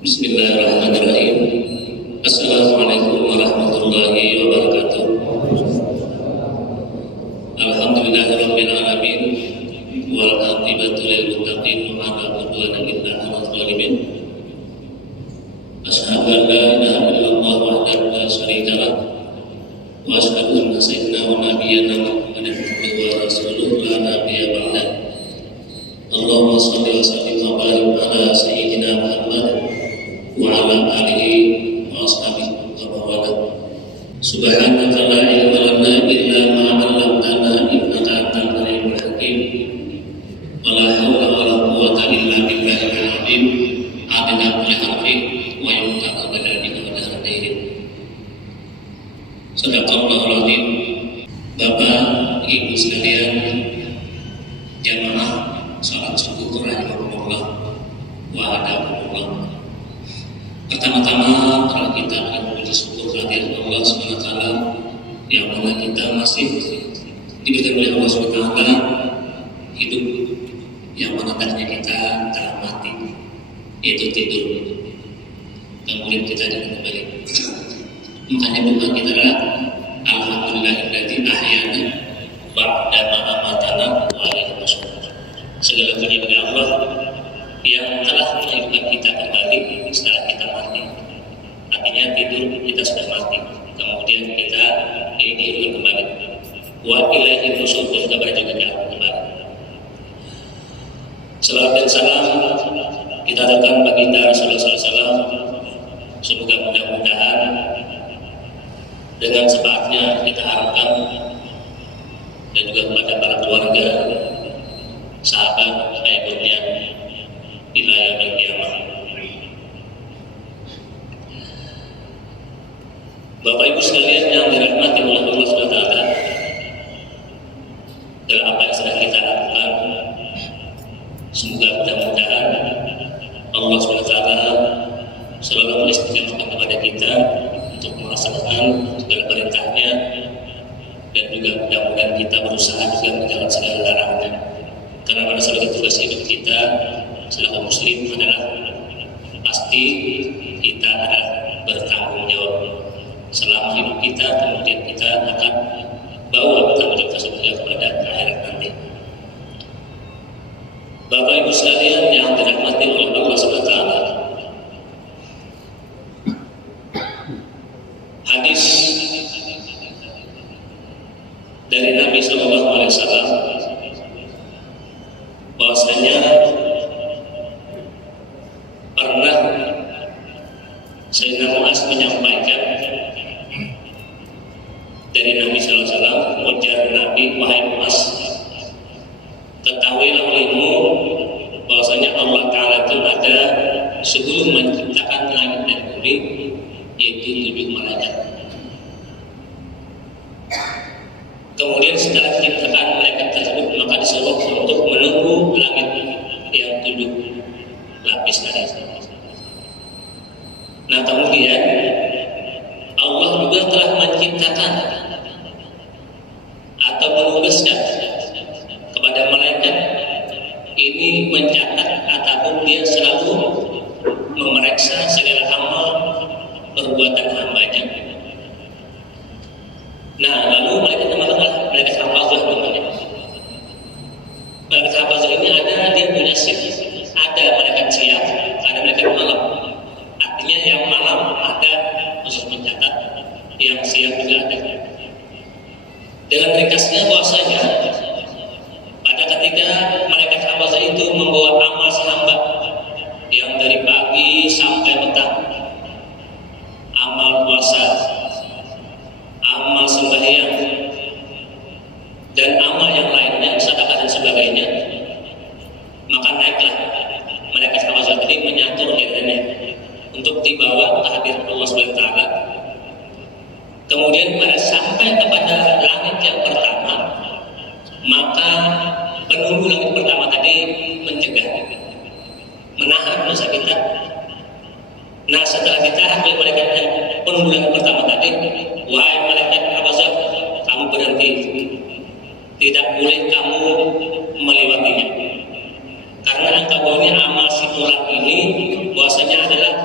Bismillahirrahmanirrahim. Assalamualaikum warahmatullahi wabarakatuh. Alhamdulillahirabbil alamin wal aqibatu lil muttaqin wa la udwana illa 'alal zalimin. Asyhadu an la ilaha illallah wahdahu la syarika lah wa asyhadu anna sayyidina wa nabiyyana Muhammadan abduhu wa rasuluhu la nabiyya ba'dah. Allahumma shalli wa sallim wa barik ala sayyidina Muhammad wa ala alihi wa ashabihi wa mawala. Subhanaka la ilma lana illa ma 'allamtana innaka antal alimul hakim. Wa la haula wa la quwwata illa billahil azim. Adina kulli harfi wa yumtaka bidalika wa dahrihi. Sadaqallahul azim. Bapak, Ibu sekalian, jamaah salat subuh rahimahullah wa adakumullah. Pertama-tama kalau kita akan memuji syukur kehadirat Allah SWT yang mana kita masih diberikan oleh Allah SWT hidup, yang mana tadinya kita telah mati, yaitu tidur, kemudian kita kembali. Makanya doa kita adalah alhamdulillahilladzi ahyana ba'da ma amatana wa ilaihi nusyur. Segala puji bagi Allah yang telah menghidupkan kita kembali setelah kita mati. Artinya tidur kita sudah mati, kemudian kita dihidupkan kembali. Wa ilaihi nusyur, kita juga jalan kembali. Salawat dan salam kita aturkan baginda Rasulullah SAW. Semoga mudah-mudahan dengan sebaiknya kita harapkan dan juga kepada para keluarga, sahabat, pengikutnya ila yaumil qiyamah. Bapak Ibu sekalian yang dirahmati oleh Allah SWT, dalam apa yang sedang kita lakukan, semoga mudah-mudahan Allah SWT selalu mengistiqomahkan kepada kita untuk melaksanakan segala perintahnya, dan juga mudah-mudahan kita berusaha juga menjalankan segala larangannya. Karena pada saat tugas hidup kita selaku muslim adalah pasti kita adalah bertanggung jawab selama hidup kita, kemudian kita akan bawa tanggung jawab tersebut kepada akhirat nanti. Bapak Ibu sekalian yang dirahmati oleh Allah SWT, hadis dari Nabi SAW bahwasanya pernah Sayyidina Mu'adz menyampaikan dari Nabi SAW, ujar Nabi, wahai Mu'adz, ketahuilah olehmu bahwasanya Allah Ta'ala itu ada sebelum menciptakan langit dan bumi, yaitu 7 malaikat. Kemudian setelah diciptakan malaikat tersebut, maka disuruh untuk menunggu langit yang 7 lapis tadi. Nah, kemudian Allah juga telah menciptakan atau menugaskan kepada malaikat ini mencatat ataupun dia selalu memeriksa segala amal perbuatan hambanya. Nah, lalu malaikat malaikat hafazah namanya. Malaikat hafazah ini ada, dia punya shift. Ada malaikat siang, ada malaikat malam. Artinya yang malam ada khusus mencatat, yang siang juga ada. Dengan ringkasnya bahwasanya pada ketika malaikat hafazah itu membawa amal hamba yang dari pagi sampai petang, amal puasa, amal sembahyang, dan amal yang lainnya, sedekah dan sebagainya, maka naiklah malaikat hafazah tadi menyatur dirinya untuk dibawa ke hadirat Allah SWT. Kemudian pada sampai kepada langit yang pertama, maka penunggu langit pertama tadi mencegah, menahan dosa kita. Nah, setelah ditahan oleh malaikat yang penunggu langit pertama tadi, wahai malaikat hafazah, kamu berhenti, tidak boleh kamu melewatinya, karena engkau ini amal si orang ini bahwasanya adalah sudah,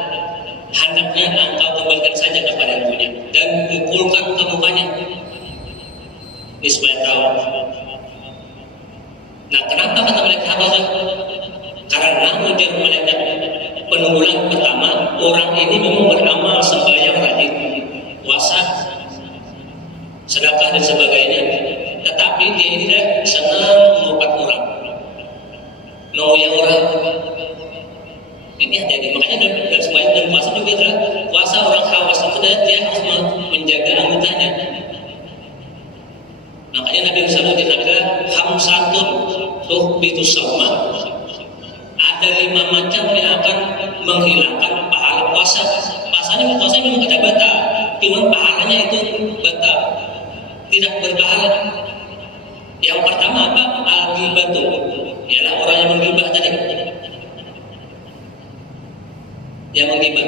hendaknya engkau kembalikan saja kepada yang punya dan pukulkan ke mukanya. Ini supaya tahu. Nah, kenapa kata malaikat Hamzah? Karena ujar malaikat penunggulan pertama, orang ini memang beramal sembahyang rajin, puasa, sedekah dan sebagainya, tetapi dia ini senang mengupat orang, noya orang. Ini hati-hati. Makanya dalam sembahyang dan puasa juga adalah puasa orang khawas itu dia harus menjaga anggotanya. Makanya Nabi Muhammad adalah hamsatun tuhbitus shauma. Ada 5 macam yang akan menghilangkan pahala puasa. Puasanya memang ada batal, cuma pahalanya itu batal, tidak berpahala. Yang pertama apa? Al-ghibatu, ialah orang yang menggibah tadi. Yang menggibah,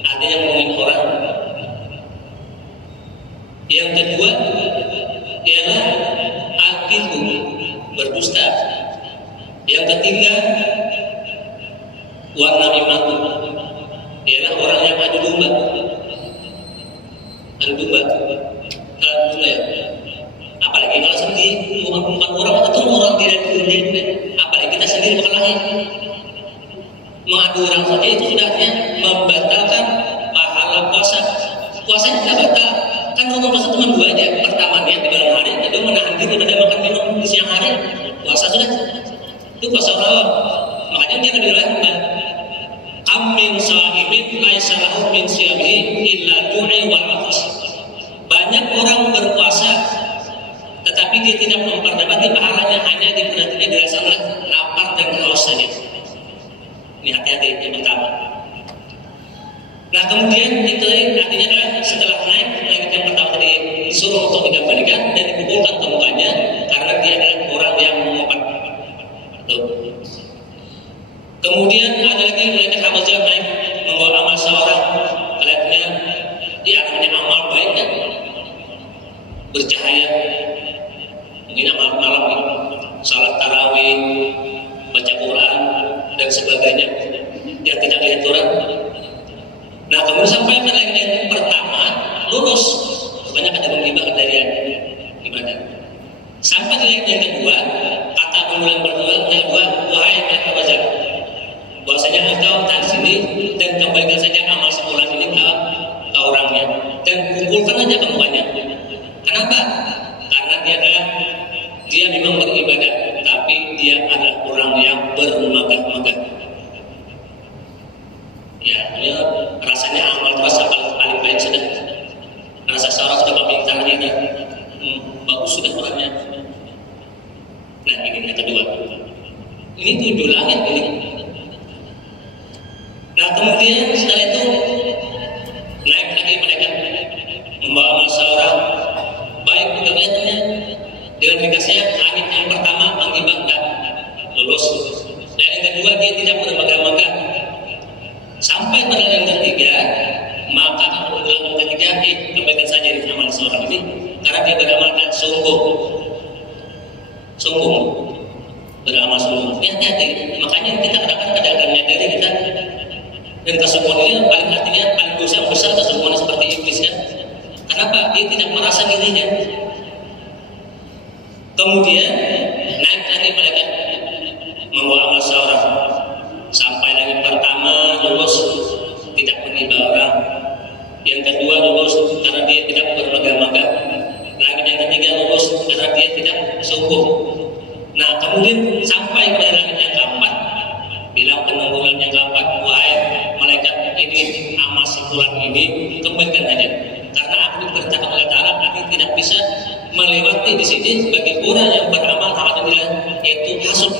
ada yang ngomongin orang. Yang kedua ialah al-kidbu, berdusta. Yang ketiga wan-namimatu, ialah orang yang adu domba. Adu domba ya. Apalagi kalau sendiri bukan orang atau orang tidak diundang, apalagi kita sendiri berkelahi. Mengadu orang saja itu sudah membatalkan pahala puasa. Puasanya tidak batal. Kan rukun puasa cuma 2 aja. Pertama niat di malam hari, kedua menahan diri pada makan minum di siang hari. Puasa sudah. Itu puasa Allah. Makanya dia lebih rahmat. Amin sahimin laisa lahu min siyamihi illa du'i wal atas. Banyak orang berpuasa tetapi dia tidak memperdapati pahalanya, hanya dipenantinya dirasakan lapar dan haus saja. Ini hati-hati yang pertama. Nah, kemudian itu artinya adalah setelah naik yang pertama tadi disuruh untuk dikembalikan dan dipukulkan ke mukanya karena dia adalah orang yang mengopat. Kemudian ada lagi malaikat Hamzah naik membawa amal seorang, kelihatannya dia namanya amal baik kan, bercahaya, mungkin amal malam, salat tarawih, baca Quran dan sebagainya yang tidak lihat orang. Nah, kemudian sampai pada yang pertama lulus, banyak ada menggibah dari ibadah. Sampai di yang kedua, kata pengulang yang kedua, wahai malaikat Hamzah, bahwasanya engkau tak sini dan kembalikan saja amal sebulan ini ke orangnya dan pukulkan aja ke mukanya. Kenapa? Karena dia memang beribadah, tapi dia adalah orang yang bermegah-megah. Ya, rasanya amal terasa paling baik sudah. Rasa seorang sudah pemikirannya ini bagus sudah orangnya. Nah, ini yang kedua. Ini 7 langit ini. Nah, kemudian setelah itu naik lagi malaikat membawa amal seorang baik juga kelihatannya dengan dikasihnya langit yang pertama menggibah dan lulus. Dan yang kedua dia tidak bermegah-megah. Sampai pada yang ketiga, maka yang ketiga kembalikan saja di amal seorang ini karena dia beramal dan sungguh beramal sungguh. Hati-hati. Makanya kita kadang-kadang menyadari kita dan kesungguhan ini paling artinya paling dosa besar kesungguhan seperti iblis kan. Kenapa? Dia tidak merasa dirinya. Kemudian naik lagi malaikat membawa amal seorang sampai lagi pertama lulus tidak menghibah orang, yang kedua lulus karena dia tidak bermegah-megah, lagi yang ketiga lulus karena dia tidak sungguh. Nah, kemudian sampai pada langit yang keempat, bilang penunggulan yang keempat, wahai malaikat ini amal sebulan ini kembalikan aja karena aku diperintahkan oleh Ta'ala, aku tidak bisa melewati di sini bagi orang yang beramal alhamdulillah, yaitu hasud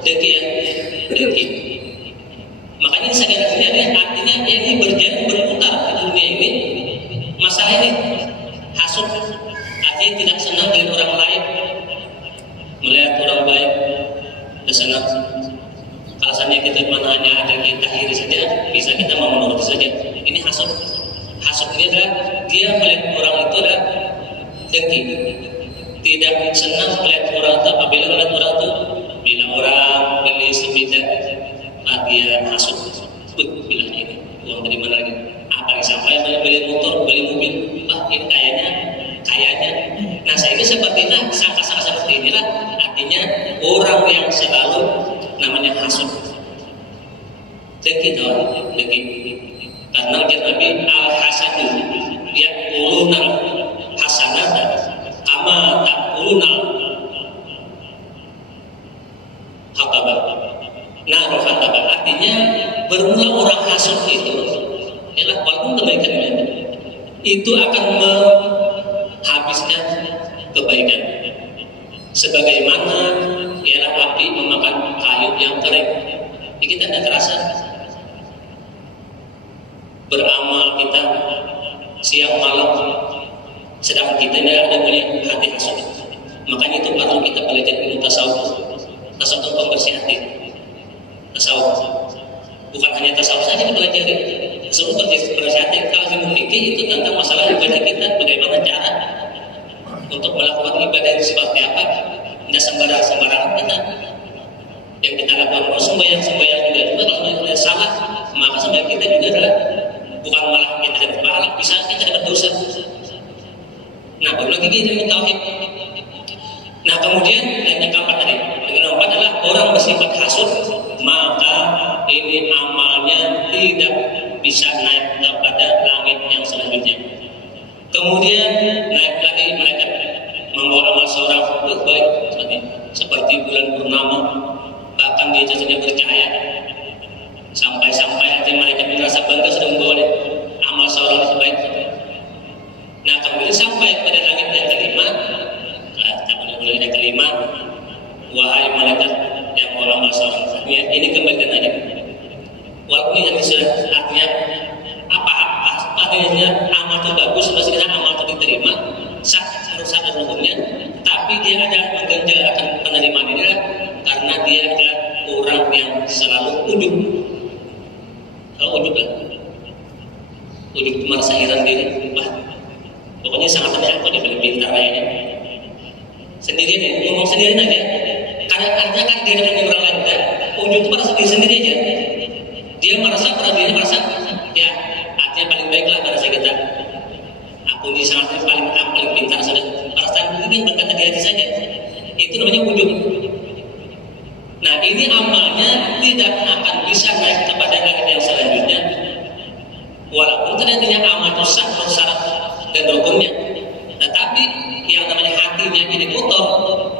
deki. Makanya sebenarnya artinya ini berjalan berputar di dunia ini. Masalah ini hasud, artinya tidak senang dengan orang lain, melihat orang baik dan senang. Kalau saja kita mana hanya ada kita iri saja, bisa kita mau menuruti saja. Ini hasud. Hasud ini adalah dia melihat orang itu adalah dengki, tidak senang melihat orang itu. Apabila melihat orang itu, bila orang beli sepeda dia hasut, bilang ini uang dari mana lagi? Apa yang sampai beli motor, beli mobil, ini kayaknya. Nah saya ini seperti inilah, sangka-sangka seperti inilah artinya orang yang selalu namanya hasut. Deki tahu, deki. Karena dia Nabi al-hasadu, dia ulunal hasanata, kama tak ulunal hakabah. Nah, hakabah artinya bermula orang hasud itu, ialah walaupun kebaikannya itu akan menghabiskan kebaikan. Sebagaimana ialah api memakan kayu yang kering. Jadi kita tidak terasa. Beramal kita siang malam, sedangkan kita tidak ada punya hati hasud. Makanya itu perlu kita belajar ilmu tasawuf. Tasawuf itu pembersih hati. Tasawuf bukan hanya tasawuf saja dipelajari. Tasawuf pembersih hati. Kalau ilmu fikih itu tentang masalah ibadah kita, bagaimana cara untuk melakukan ibadah itu seperti apa. Tidak sembarangan kita. Yang kita lakukan sembahyang juga kalau kita salah, maka sembahyang kita juga adalah bukan malah kita dapat pahala, bisa kita dapat dosa. Nah, baru lagi dia tauhid. Nah, kemudian yang keempat tadi, yang keempat adalah orang bersifat hasud, maka ini amalnya tidak bisa naik kepada langit yang selanjutnya. Kemudian naik lagi mereka membawa amal seorang baik seperti bulan purnama, bahkan dia jadinya bercahaya. Sampai hati mereka merasa bangga sudah membawa amal seorang sebaik. Nah kemudian sampai pada langit yang kelima, yang kelima, wahai malaikat yang membawa amal seorang, ini kembalikan aja. Walaupun ini sudah artinya apa artinya amal itu bagus, maksudnya amal itu diterima, sah menurut dan hukumnya, tapi dia ada mengganjal akan penerimaannya karena dia adalah orang yang selalu ujub. Kalau ujub kan, ujub itu merasa heran diri, pokoknya sangat banyak dia paling pintar kayaknya. Sendirian ya, ngomong sendirian aja. Karena artinya kan dia dengan orang lain kan, ujub itu merasa diri sendiri aja. Dia merasa pada dirinya merasa, ya artinya paling baiklah pada kita. Aku ini sangat paling pintar sudah. Perasaan ini berkata di hati saja. Itu namanya ujub. Nah ini amalnya tidak akan bisa naik kepada langit yang selanjutnya, walaupun ternyata amal itu sah syarat dan hukumnya. Tetapi yang namanya hatinya ini kotor,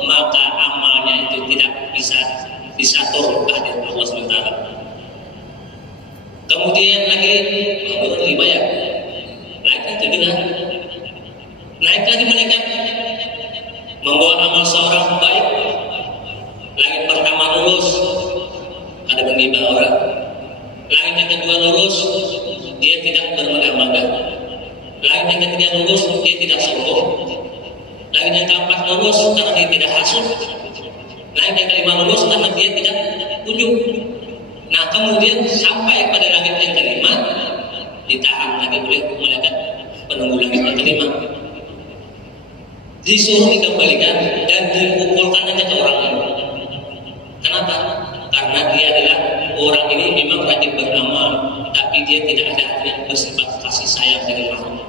maka amalnya itu tidak bisa disatur kehadiran Allah SWT. Kemudian lagi nomor 5 ya, naik itu dengan naik lagi malaikat membawa amal seorang baik. Langit pertama lurus, ada menggibah orang. Langit yang kedua lurus, dia tidak bermegah-megah. Langit yang ketiga lurus, dia tidak sombong. Langit yang keempat lurus karena dia tidak hasud. Langit yang kelima lurus karena dia tidak ujub. Nah kemudian sampai pada langit yang kelima ditahan lagi oleh malaikat penunggu langit yang kelima. Disuruh dikembalikan dan dikumpulkan aja ke orang ini. Kenapa? Karena dia adalah orang ini memang rajin beramal, tapi dia tidak ada hati yang bersifat kasih sayang dengan makhluk.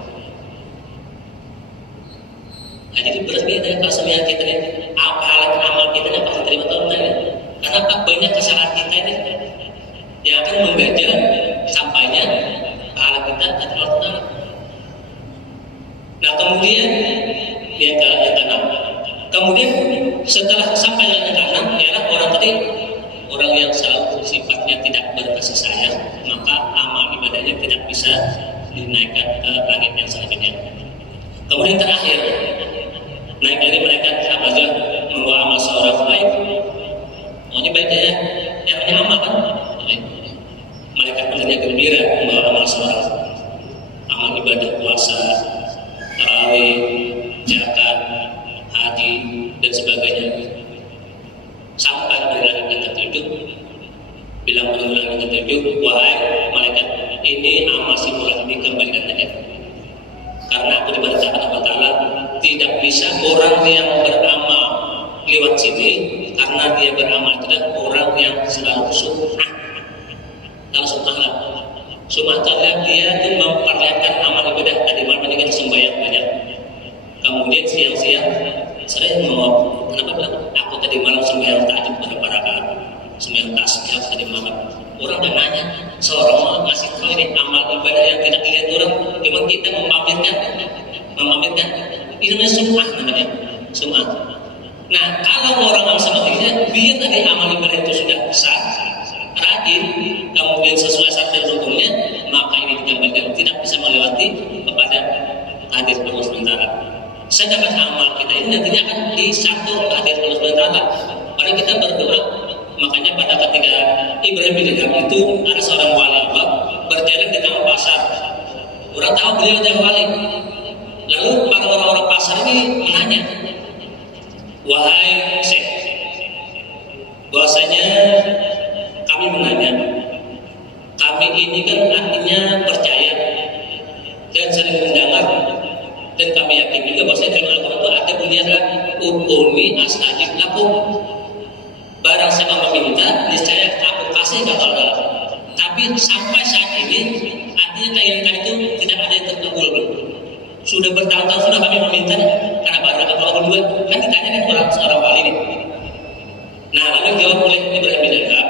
Nah, jadi berbeda kalau sebenarnya kita ini apa alat amal kita yang pasti terima atau enggak? Karena banyak kesalahan kita ini yang akan mengganjal sampainya pahala kita dan Allah. Nah kemudian dia ke yang keenam. Kemudian setelah sampai yang keenam ialah orang tadi orang yang selalu sifatnya tidak berkasih sayang, maka amal ibadahnya tidak bisa dinaikkan ke langit yang selanjutnya. Kemudian terakhir naik lagi malaikat apabila membawa amal seorang baik. Oh ini baik ya, yang punya amal kan? Malaikat malaikat gembira membawa amal seorang, amal ibadah puasa, tarawih, zakat, haji dan sebagainya. Sampai pada langit yang ketujuh, bilang pada langit yang ketujuh, wahai malaikat, ini amal si fulan ini kembalikan saja. Karena aku dibacakan Allah Ta'ala tidak bisa orang yang beramal lewat sini, karena dia beramal adalah orang yang selalu sunnah. Kalau subhanallah, subhanallah dia itu memperlihatkan amal ibadah tadi malam ini kita sembahyang banyak. Kemudian siang-siang saya mau kenapa bilang aku tadi malam sembahyang tahajud berapa rakaat, sembahyang tasbih tadi malam. Orang udah nanya, seorang mau ngasih tahu ini amal ibadah yang tidak dilihat orang, cuma kita memamerkan. Ini namanya sum'ah namanya, sum'ah. Nah, kalau orang seperti ini, biar tadi amal ibadah itu sudah sah, rajin, kemudian sesuai syariat hukumnya, maka ini dikembalikan tidak bisa melewati kepada hadir Allah SWT. Sedangkan amal kita ini nantinya akan disatu hadir Allah SWT. Karena kita berdoa, makanya pada ketika Ibrahim bin Adham itu ada seorang wali Allah berjalan di tengah pasar. Orang tahu beliau adalah wali. Lalu para orang-orang pasar ini menanya, wahai Syekh, bahwasanya kami menanya, kami ini kan artinya percaya dan sering mendengar dan kami yakin juga bahwasanya dalam Al-Quran itu ada bunyinya ud'uni astajib lakum. Barang siapa meminta, niscaya aku kasih kata Allah. Tapi sampai saat ini, artinya keinginan itu tidak ada yang terkabul. Sudah bertahun-tahun sudah kami meminta, karena pada kalau kedua kan ditanya kan orang seorang wali ini. Nah, lalu jawab oleh Ibrahim bin Adham,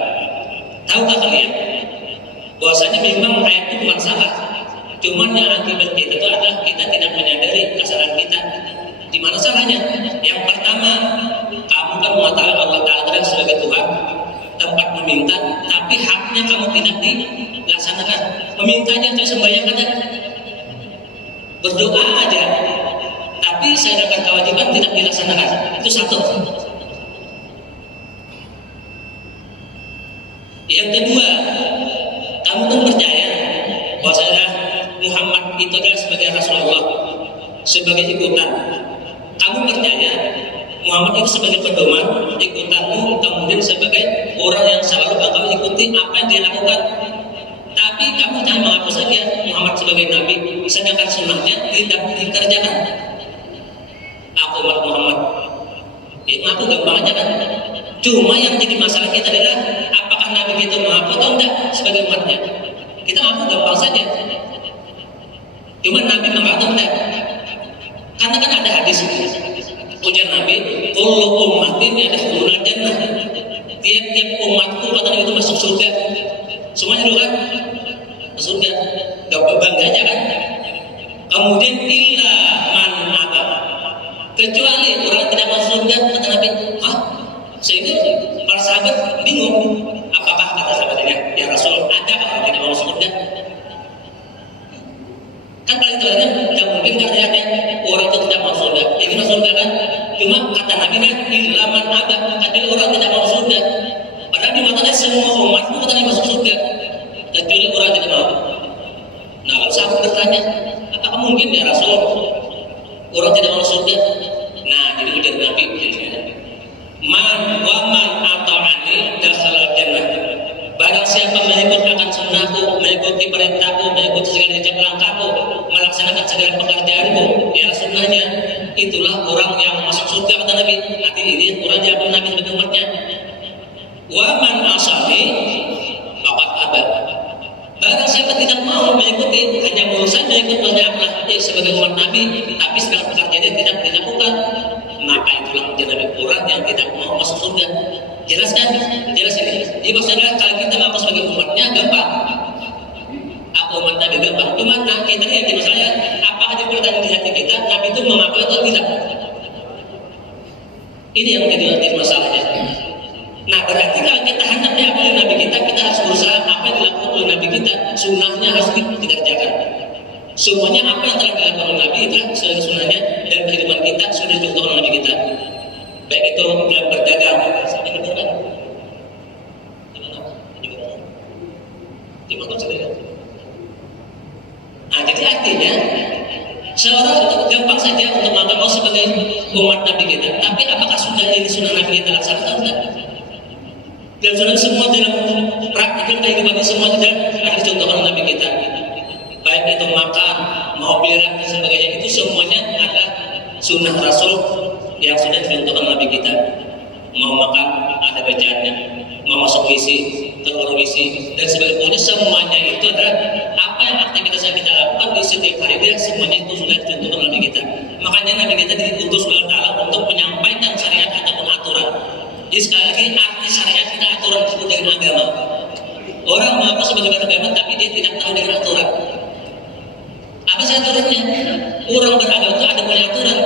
tahukah kalian bahwasanya memang ayat itu bukan salah, cuman yang akibat kita itu adalah kita tidak menyadari kesalahan kita. Di mana salahnya? Yang pertama, kamu kan mengatakan Allah Ta'ala sebagai Tuhan, tempat meminta, tapi haknya kamu tidak dilaksanakan. Memintanya atau sembahyang aja, berdoa aja, tapi sedangkan kewajiban tidak dilaksanakan. Itu satu. Yang kedua, kamu kan percaya bahwa Muhammad itu adalah sebagai Rasulullah, sebagai ikutan. Kamu percaya Muhammad itu sebagai pedoman, ikutanmu, kemudian sebagai orang yang selalu bakal ikuti apa yang dia lakukan. Tapi kamu jangan mengaku saja Muhammad sebagai Nabi, sedangkan sunnahnya tidak dikerjakan. Aku umat Muhammad, itu aku gampang aja kan. Cuma yang jadi masalah kita adalah apakah Nabi itu mengaku atau tidak sebagai umatnya. Kita mengaku gampang saja. Cuma Nabi mengaku tidak. Karena kan ada hadis ujar Nabi, kullu ummatin yadkhuluna jannah. Tiap-tiap umatku kata Nabi itu masuk surga. Semuanya dulu kan? Surga. Gak bangga aja kan? Kemudian illa man aba. Kecuali orang tidak masuk surga, kata Nabi. Hah? Sehingga para sahabat bingung. Apakah kata sahabatnya, ya Rasul, ada orang tidak masuk surga? Kan paling terakhir tidak mungkin katanya orang itu tidak masuk surga. Ini masuk surga kan? Cuma kata Nabi kan illa man aba. Kecuali orang tidak masuk surga. Padahal di matanya semua umat itu katanya masuk surga, kecuali orang tidak mau. Nah, lalu sahabat bertanya, apakah mungkin ya Rasul orang tidak masuk surga? Nah, jadi ujar Nabi, man wa man ata'ani dakhalal jannah. Barang siapa mengikut akan sunnahku, mengikuti perintahku, mengikuti segala jejak langkahku, melaksanakan segala pekerjaanku, ya sunnahnya, itulah orang yang masuk surga, kata Nabi. Artinya ini orang yang Nabi sebagai umatnya. Wa man asani faqad aba. Barang siapa tidak mau mengikuti, hanya berusaha mengikut banyaklah sebagai umat Nabi, tapi segala pekerjaannya tidak dilakukan, maka itulah menjadi Nabi orang yang tidak mau masuk surga. Jelas kan? Jelas ini. Jadi maksudnya kalau kita ngaku sebagai umatnya gampang. Aku umat Nabi gampang. Cuma kita yang jadi masalahnya, apakah di pertanyaan di hati kita Nabi itu mengaku atau tidak? Ini yang menjadi masalahnya. Nah, berarti kalau kita hendak diakui oleh Nabi kita harus berusaha apa yang dilakukan oleh Nabi kita, sunnahnya harus dikerjakan. Semuanya apa yang telah dilakukan oleh Nabi itu sebagai sunnahnya dan kehidupan kita sudah dicontohkan oleh Nabi kita. Baik itu dalam berdagang, nah, jadi artinya seorang itu gampang saja untuk menganggap sebagai umat Nabi kita. Tapi apakah sudah ini sunnah Nabi kita laksanakan atau tidak? Dan sudah semua dalam praktikkan kehidupan semua tidak ada dicontohkan oleh Nabi kita. Baik itu makan, mau berak dan sebagainya, itu semuanya adalah sunnah Rasul yang sudah dicontohkan oleh Nabi kita. Mau makan ada bacaannya, mau masuk WC, keluar WC dan sebagainya, semuanya itu adalah apa yang aktivitas yang kita lakukan di setiap hari dia, semuanya itu sudah ditentukan oleh Nabi kita. Makanya Nabi kita diutus oleh Allah untuk menyampaikan syariat ataupun aturan. Jadi sekali lagi arti syariat kita aturan disebut dengan agama. Orang mengaku sebagai agama tapi dia tidak tahu dengan aturan. Apa sih aturannya? Orang beragama itu ada punya aturan.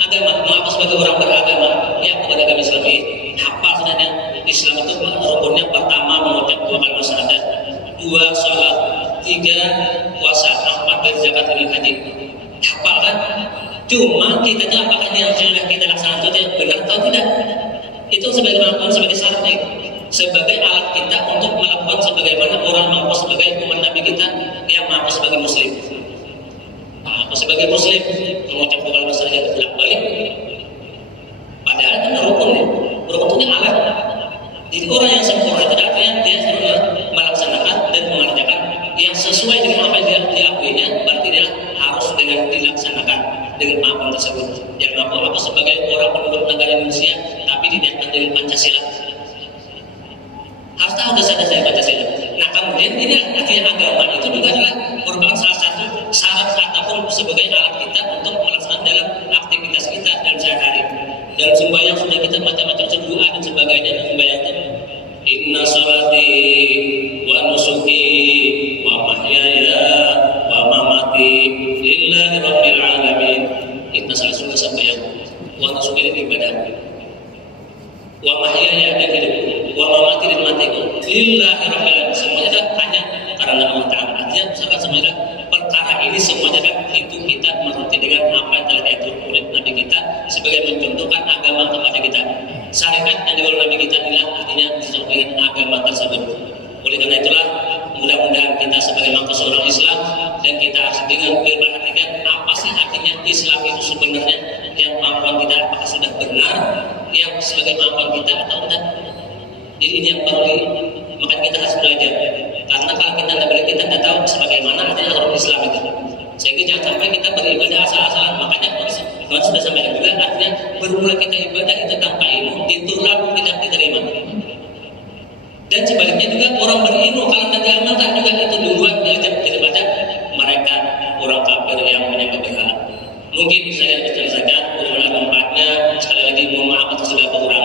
Agama, mengaku sebagai orang beragama, ya kepada agama Islam ini hafal sebenarnya. Islam itu rukunnya pertama mengucap dua kalimat syahadat, dua sholat, tiga puasa, empat dari zakat dan haji. Hafal kan? Cuma kita itu apakah yang sudah kita laksanakan itu benar atau tidak? Itu sebagai mampu sebagai syaratnya, sebagai alat kita untuk melakukan sebagaimana orang mampu sebagai umat Nabi kita yang mampu sebagai Muslim. Mampu sebagai Muslim mengucap dua kalimat syahadat bolak balik. Padahal itu rukun ya, rukun itu alat. Jadi orang yang sempurna itu artinya dia sudah melaksanakan dan mengerjakan yang sesuai dengan apa yang diakuinya, berarti dia harus dengan dilaksanakan dengan mampu tersebut. Yang mampu apa sebagai orang penduduk negara Indonesia, tapi diniatkan dengan Pancasila. Harus tahu dasar-dasar Pancasila. Nah kemudian ini artinya agama itu juga adalah merupakan salah satu syarat ataupun sebagai alat kita untuk melaksanakan dalam aktivitas kita dalam sehari-hari. Dalam sembahyang sudah kita macam-macam doa dan sebagainya dalam sembahyang itu. Inna salati wa nusuki wa mahyaya wa mamati lillahi rabbil alamin. Inna salati sudah sembahyang, wa nusuki ini ibadah, wa mahyaya dan hidupku, wa mamati dan matiku lillahi rabbil alamin. Semuanya kan hanya karena Allah Ta'ala. Artinya misalkan semuanya perkara ini semuanya kan itu kita menuruti dengan apa yang telah diatur oleh Nabi kita sebagai mencontohkan agama kepada kita. Syariat yang dibawa Nabi kita inilah artinya sesuai dengan agama tersebut. Oleh karena itulah mudah-mudahan kita sebagai bangsa seorang Islam dan kita harus dengan memperhatikan apa sih artinya Islam itu sebenarnya, yang kemampuan kita apakah sudah benar, yang sebagai kemampuan kita atau tidak. Jadi ini yang perlu, makanya kita harus belajar. Karena kalau kita tidak belajar, kita tidak tahu sebagaimana artinya agama Islam itu. Sehingga jangan sampai kita beribadah asal-asalan. Makanya Tuhan sudah sampaikan juga artinya bermula kita ibadah itu tanpa ilmu, itu lalu tidak diterima. Dan sebaliknya juga orang berilmu kalau tidak diamalkan juga itu duluan diajak daripada mereka orang kafir yang menyembah berhala. Mungkin saya bisa saja bagaimana tempatnya, sekali lagi mohon maaf atas segala kekurangan.